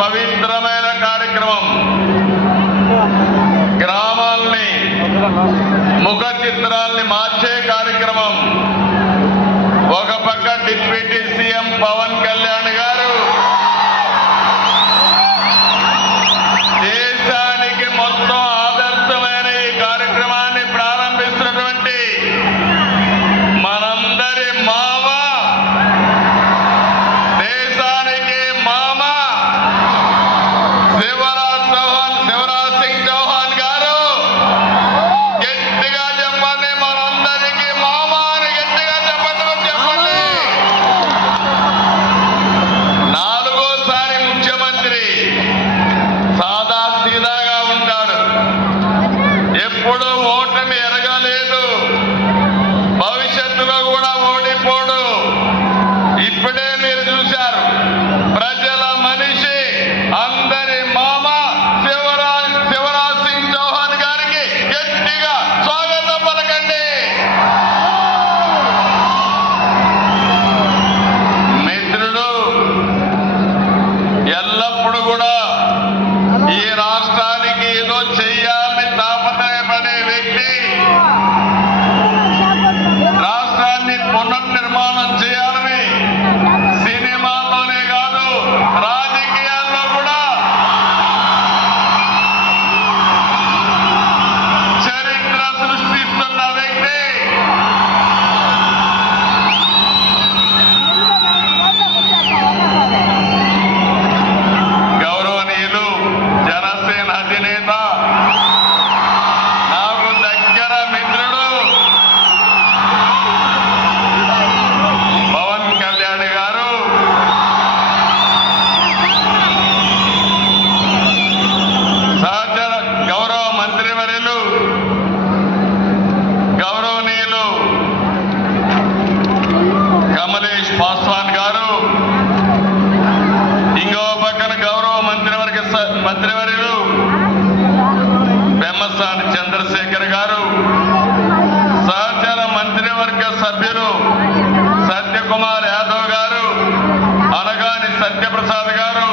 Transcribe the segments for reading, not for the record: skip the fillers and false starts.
పవిత్రమైన కార్యక్రమం గ్రామాల్ని ముఖ చిత్రాల్ని మార్చే కార్యక్రమం. ఒక పక్క డిప్యూటీ సీఎం పవన్ కళ్యాణ్ గారు దేశానికి మొత్తం ఆదర్శమైన ఈ కార్యక్రమాన్ని ప్రారంభిస్తున్నటువంటి మనందరి మామ, దేశానికి మామ శివరాజ్ సింగ్ చౌహాన్ గారు. గట్టిగా చెప్పండి, మనందరికీ మామ అని గట్టిగా చెప్పండి. నాలుగోసారి ముఖ్యమంత్రి. సాదా సీదాగా ఉంటాడు, ఎప్పుడు ఓటమి ఎరగలేదు, భవిష్యత్తులో కూడా ఓడిపోడు. ఇప్పుడే మీరు చూశారు, ప్రజల మనిషి, అందరి మామ శివరాజ్ సింగ్ చౌహాన్ గారికి గట్టిగా స్వాగతం పలకండి. మిత్రుడు ఎల్లప్పుడూ కూడా ఈ రాష్ట్రానికి ఏదో చెయ్యాలని తాపత్రయపడే వ్యక్తి, రాష్ట్రాన్ని పునర్నిర్మాణం చేయాలని సినిమాలోనే కాదు రాజకీయాల్లో కూడా చరిత్ర సృష్టిస్తున్న వ్యక్తి. గౌరవనీయులు జనసేన అధినేత, నాకు దగ్గర మిత్రుడు పవన్ కళ్యాణ్ గారు సహచర గౌరవ మంత్రివర్యులు గౌరవనీయులు కమలేష్ పాస్వాన్ గారు, ఇంకో పక్కన గౌరవ మంత్రివర్యులు పెమ్మసాని చంద్రశేఖర్ గారు, సహచర మంత్రివర్గ సభ్యులు సత్యకుమార్ యాదవ్ గారు, అనగాని సత్యప్రసాద్ గారు,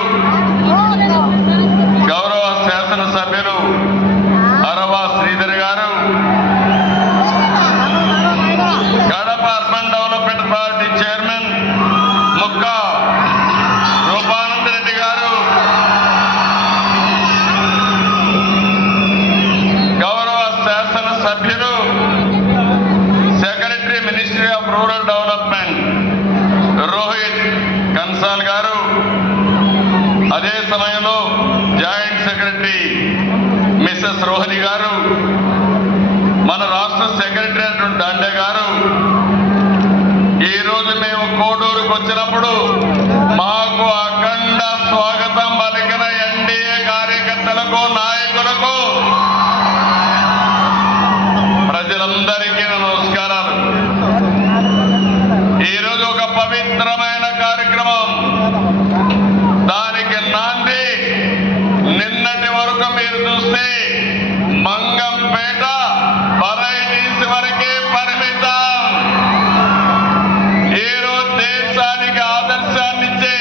గౌరవ శాసనసభ్యులు Arava Sridhar garu, Kadapa urban development authority chairman Mukka Rupananda Reddy garu, గౌరవ శాసనసభ్యులు secretary ministry of rural development Rohit Kansal garu, అదే సమయంలో జాయింట్ సెక్రటరీ మిసెస్ రోహిణి గారు, మన రాష్ట్ర సెక్రటరీ అయినటువంటి దండే గారు. ఈరోజు మేము కోడూరుకు వచ్చినప్పుడు మాకు అఖండ స్వాగతం పలికిన ఎన్డీఏ కార్యకర్తలకు, నాయకులకు, ప్రజలందరికీ నమస్కారాలు. ఈరోజు ఒక పవిత్రమైన కార్యక్రమం, దానికి నాంది నిన్నటి వరకు మీరు చూస్తే మంగంపేట వెరైటీస్ వరకే పరిమితం. ఈరోజు దేశానికి ఆదర్శాన్నిచ్చే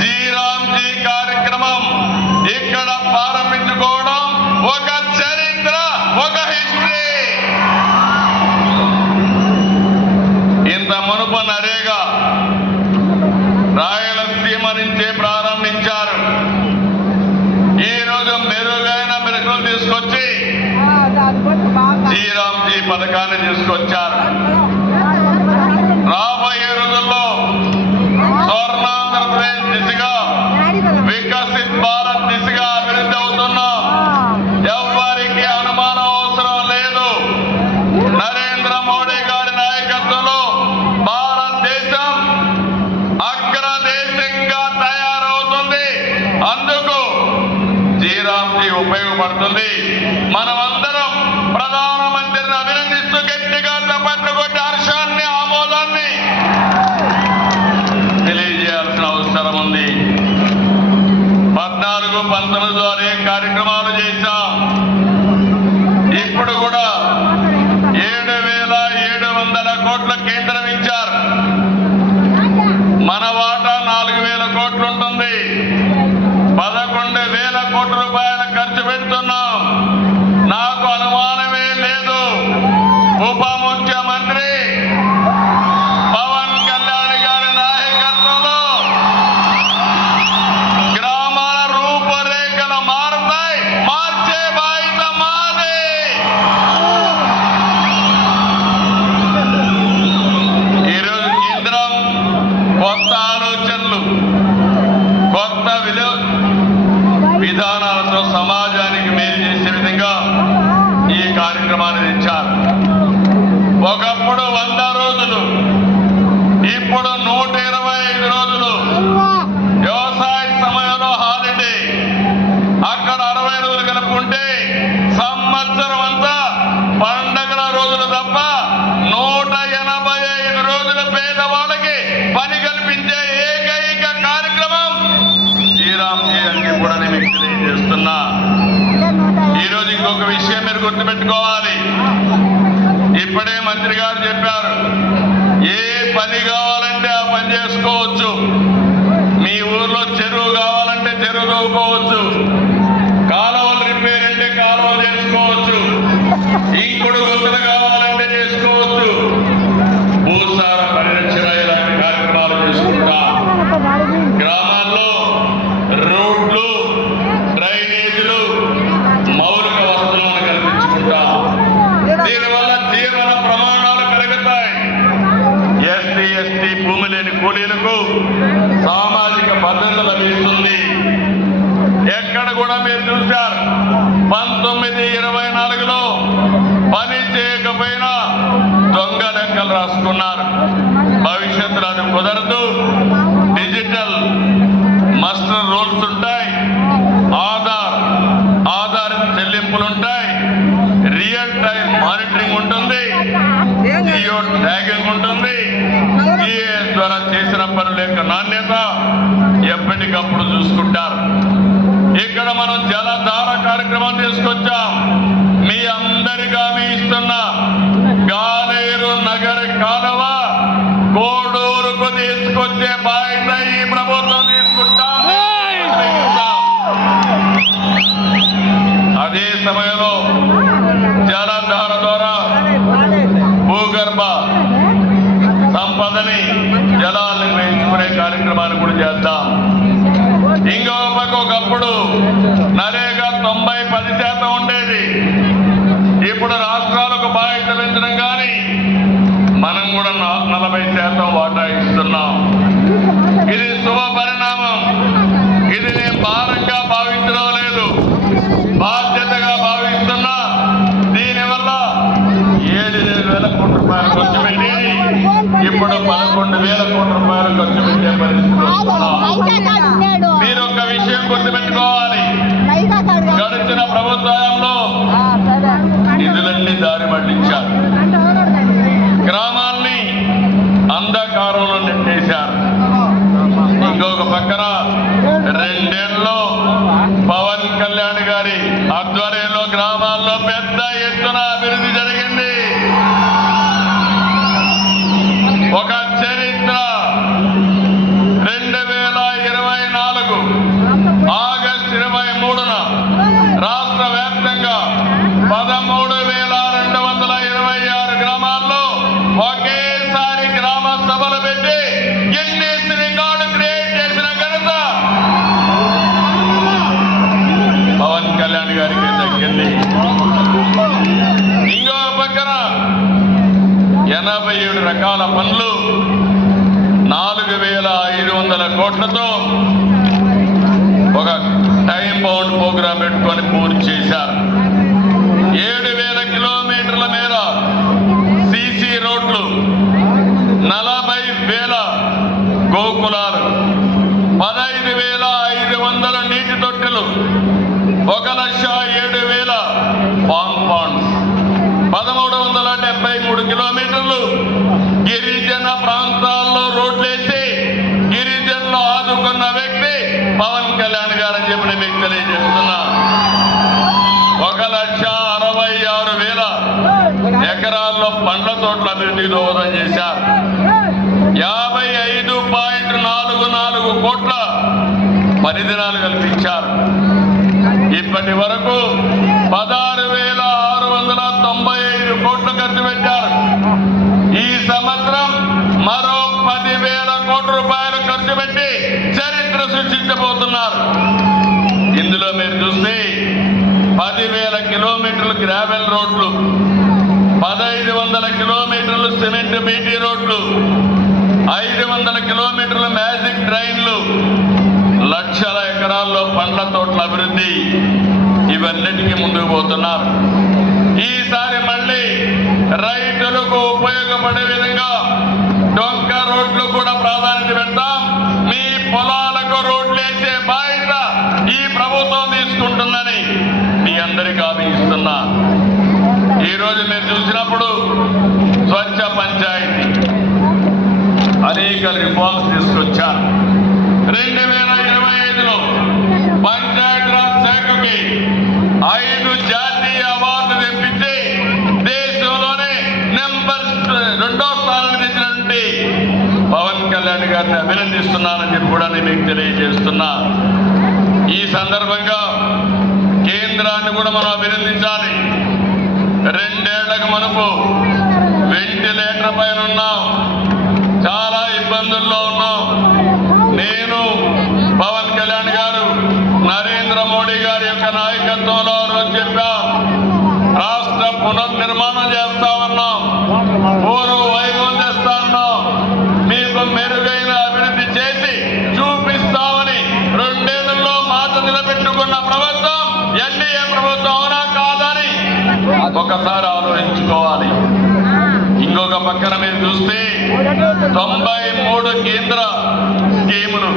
జీరాంజీ కార్యక్రమం ఇక్కడ ప్రారంభించుకోవడం నిధులు తీసుకొచ్చి శ్రీరామ్జీ పథకాన్ని తీసుకొచ్చారు. రాబోయే రోజుల్లో స్వర్ణాంధ్రప్రదేశ్ దిశగా, వికసిత్ భారత్ దిశగా అభివృద్ధి అవుతున్నాం. ఎవ్వరికి అనుమానం అవసరం లేదు. నరేంద్ర మోడీ గారి నాయకత్వంలో భారతదేశం అగ్రదేశంగా తయారవుతుంది. అందుకు శ్రీరామ్జీ ఉపయోగపడుతుంది. మనమందరం ప్రధానమంత్రిని అభినందిస్తూ గట్టిగా చప్పట్లు కొట్టి హర్షాన్ని, ఆమోదాన్ని తెలియజేయాల్సిన అవసరం ఉంది. 14-19 అనేక కార్యక్రమాలు చేశాం. ఇప్పుడు కూడా 7,700 కోట్ల కేంద్రం ఇచ్చారు. మన వాటా 4,000 కోట్లు ఉంటుంది. 11,000 కోట్ల రూపాయలు ఖర్చు పెడుతున్నాం. నాకు అనుమానమే లేదు, ఉప ముఖ్యమంత్రి పవన్ కళ్యాణ్ గారి నాయకత్వంలో గ్రామాల రూపురేఖలు మారుతాయి. మార్చే బాధ్యత మాది. ఈరోజు కేంద్రం కొత్త ఆలోచనలు, కొత్త విధానాలతో సమాజానికి మేలు చేసే విధంగా ఈ కార్యక్రమాన్ని తెచ్చారు. ఒకప్పుడు 100 రోజులు, ఇప్పుడు 125 రోజులు వ్యవసాయ సమయంలో హాలిడే. అక్కడ 60 రోజులు కలుపుకుంటే సంవత్సరం అంతా పండగల రోజులు తప్ప 185 రోజులు పేదవాళ్ళకి పని కల్పించే ఏకైక కార్యక్రమం శ్రీరామ్జీ అని కూడా నేను మీకు తెలియజేస్తున్నా. ఈరోజు ఇంకొక విషయం మీరు గుర్తుపెట్టుకోవాలి. ఇప్పుడే మంత్రి గారు చెప్పారు, ఏ పని కావాలంటే ఆ పని చేసుకోవచ్చు. మీ ఊర్లో చెరువు కావాలంటే చెరువు తవ్వుకోవచ్చు, కాలువలు రిపేర్ అంటే కాలువలు చేసుకోవచ్చు, ఇంకుడు గుంతలు కావాలంటే చేసుకోవచ్చు, భూసార పరిరక్షణ ఇలాంటి కార్యక్రమాలు చేసుకుంటాం. గ్రామాల్లో రోడ్లు, డ్రైనేజీలు, మౌలిక వసతులను కల్పించుకుంటాం. దీనివల్ల జీవన ప్రమాణాలు పెరుగుతాయి. ఎస్టీ భూమి లేని కూలీలకు సామాజిక భద్రత లభిస్తుంది. ఎక్కడ కూడా మీరు చూశారు, 1924లో పని చేయకపోయినా దొంగ లెక్కలు రాసుకున్నారు. భవిష్యత్తులో అది కుదరదు. డిజిటల్ మాస్టర్ రోల్స్ ఉంటాయి, ఆధారిత చెల్లింపులుంటాయి, రియల్ టైం మానిటరింగ్ ఉంటుంది, జియో ట్యాగింగ్ ఉంటుంది. జిఎస్ ద్వారా చేసిన పనుల యొక్క నాణ్యత ఎప్పటికప్పుడు చూసుకుంటారు. ఇక్కడ మనం జలధార కార్యక్రమం తీసుకొచ్చాం. మీ అందరికీ హామీ ఇస్తున్నా, గాలేరు నగర కాలువ కోడూరుకు తీసుకొచ్చే బాధ్యత ఈ ప్రభుత్వం తీసుకుంటాం. అదే సమయంలో జలధార ద్వారా భూగర్భ సంపదని జలాలను పెంచుకునే కార్యక్రమాన్ని కూడా చేద్దాం. ఇంకో పక్క ఒకప్పుడు నరేగా 90-10% ఉండేది. ఇప్పుడు రాష్ట్రాలకు బాధ్యత పెంచడం కానీ మనం కూడా 40% వాటా ఇస్తున్నాం. ఇది శుభ పరిణామం. ఇది నేను భారంగా భావించడం లేదు, బాధ్యతగా భావిస్తున్నా. దీనివల్ల 7,000 కోట్ల రూపాయలు ఖర్చు పెట్టి ఇప్పుడు 11,000 కోట్ల రూపాయలు ఖర్చు పెట్టే పరిస్థితి వస్తున్నాం. మీరు ఒక విషయం గుర్తుపెట్టుకోవాలి, గడిచిన ప్రభుత్వంలో నిధులన్నీ దారి మళ్లించారు, గ్రామాల్ని అంధకారంలో నెట్టేశారు. ఇంకొక పక్కన 2 ఏళ్లలో పవన్ కళ్యాణ్ గారి ఆధ్వర్యంలో గ్రామాల్లో పెద్ద ఎత్తున అభివృద్ధి జరిగింది. ఒక చరిత్ర. 2024 ఆగస్టు 23న రాష్ట్ర వ్యాప్తంగా 13,226 గ్రామాల్లో ఒకేసారి గ్రామ సభలు పెట్టి గిన్నీస్ రికార్డు క్రియేట్ చేసిన ఘనత పవన్ కళ్యాణ్ గారికి దక్కింది. రకాల పనులు 4,500 కోట్లతో ఒక టైం బౌండ్ ప్రోగ్రాం పెట్టుకొని పూర్తి చేశారు. 7,000 కిలోమీటర్ల మేర సీసీ రోడ్లు, 40,000 గోకులాలు, 15,500 నీటి తొట్టెలు, 1,07,000 ఫామ్ పాండ్స్, 1,373 కిలోమీటర్లు గిరిజన ప్రాంతాల్లో రోడ్లేసి గిరిజనులు ఆదుకున్న వ్యక్తి పవన్ కళ్యాణ్ గారు అని చెప్పి మీకు తెలియజేస్తున్నా. 1,66,000 ఎకరాల్లో పండ్ల తోటల అభివృద్ధి దోహదం చేశారు. 55.44 కోట్ల పరిధినాలు కల్పించారు. ఇప్పటి వరకు 16,695 కోట్లు ఖర్చు పెట్టారు. ఈ సంవత్సరం మరో 10,000 కోట్ల రూపాయలు ఖర్చు పెట్టి చరిత్ర సృష్టించబోతున్నారు. ఇందులో మీరు చూస్తే 10,000 కిలోమీటర్లు గ్రావెల్ రోడ్లు, 1,500 కిలోమీటర్లు సిమెంట్ బీటీ రోడ్లు, 500 కిలోమీటర్ల మ్యాజిక్ డ్రైన్లు, లక్షల ఎకరాల్లో పండ్ల తోటల అభివృద్ధి, ఇవన్నిటికీ ముందుకు పోతున్నారు. ఈసారి మళ్ళీ రైతులకు ఉపయోగపడే విధంగా డొంక రోడ్లు కూడా ప్రాధాన్యత పెడతాం. మీ పొలాలకు రోడ్లు వేసే బాధ్యత ఈ ప్రభుత్వం తీసుకుంటుందని మీ అందరికీ హామీ ఇస్తున్నా. ఈరోజు మీరు చూసినప్పుడు స్వచ్ఛ పంచాయతీ అనేక రిఫార్మ్స్ తీసుకొచ్చారు. 2025లో పంచాయతీరాజ్ శాఖకి 5 జాతీయ అవార్డు తెప్పించి దేశంలోనే నెంబర్ 2వ స్థానానికి తెచ్చినటువంటి పవన్ కళ్యాణ్ గారిని అభినందిస్తున్నానని చెప్పి కూడా నేను మీకు తెలియజేస్తున్నా. ఈ సందర్భంగా కేంద్రాన్ని కూడా మనం అభినందించాలి. 2 ఏళ్లకు మనకు వెంటిలేటర్ పైన ఉన్నాం, చాలా ఇబ్బందుల్లో ఉన్నాం. నేను పవన్ కళ్యాణ్ గారు నరేంద్ర మోడీ గారి యొక్క నాయకత్వంలో రోజు చెప్పా, రాష్ట్ర పునర్నిర్మాణం చేస్తా ఉన్నాం, పూర్వ వైభవం చేస్తా ఉన్నాం, మీకు మెరుగైన అభివృద్ధి చేసి చూపిస్తామని 2 ఏళ్లలో మాట నిలబెట్టుకున్న ప్రభుత్వం ఎన్డీఏ ప్రభుత్వం అవునా కాదని ఒకసారి ఆలోచించుకోవాలి. ఇంకొక పక్కన మీరు చూస్తే 93 కేంద్ర స్కీములు